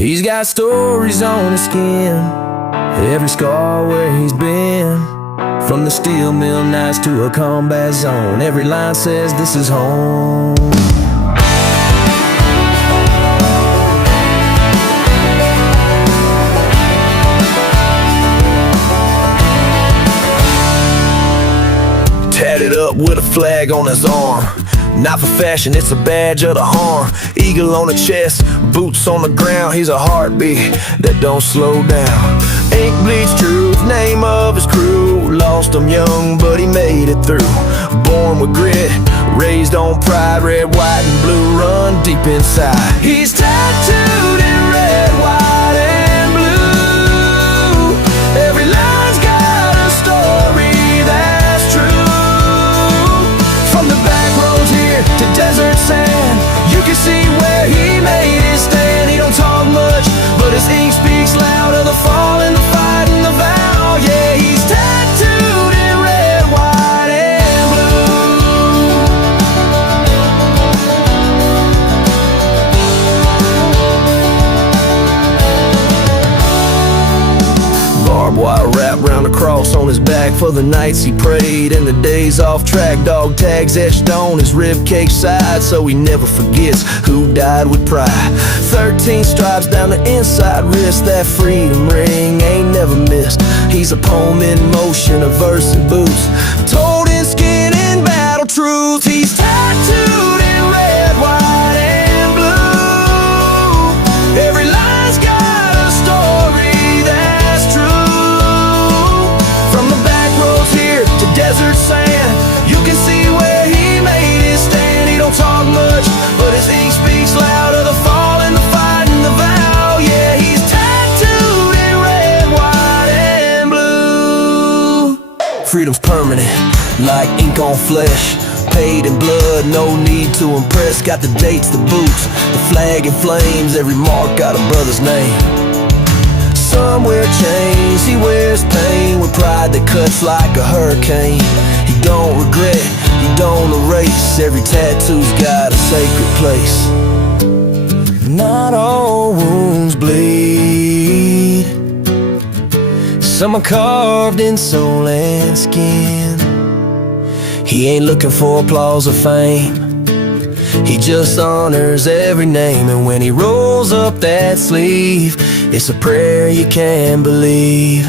He's got stories on his skin, every scar where he's been. From the steel mill nights to a combat zone, every line says this is home. Tatted up with a flag on his arm, not for fashion, it's a badge of the harm. Eagle on the chest, boots on the ground. He's a heartbeat that don't slow down. Ink bleeds truth, name of his crew. Lost him young, but he made it through. Born with grit, raised on pride. Red, white, and blue run deep inside. He's tattooed in red, white, and blue. Every line's got a story that's true. From the back roads here to desert sand, you can see where he made his stand. He don't talk much, but his ink speaks loud of the fall and the fight and the vow. Yeah, he's tattooed in red, white, and blue. Barbed wire wrapped round a cross on his back for the nights he prayed and the days off track. Dog tags etched on his ribcage side, so he never forgets who died with pride. 13 stripes down the inside wrist, that freedom ring ain't never missed. He's a poem in motion, a verse in boots, told in skin and battle truth. He's tattooed in red, white, and blue. Every line's got a story that's true. From the back roads here to desert sand, you can see where he made his stand. He don't talk much, but his ink speaks loud of the fall and the fight and the vow. Yeah, he's tattooed in red, white, and blue. Freedom's permanent, like ink on flesh. Paid in blood, no need to impress. Got the dates, the boots, the flag in flames. Every mark got a brother's name. Some wear chains, he wears pain with pride that cuts like a hurricane. He don't regret, he don't erase. Every tattoo's got a sacred place. Not all wounds bleed, some are carved in soul and skin. He ain't looking for applause or fame, he just honors every name. And when he rolls up that sleeve, it's a prayer you can't believe.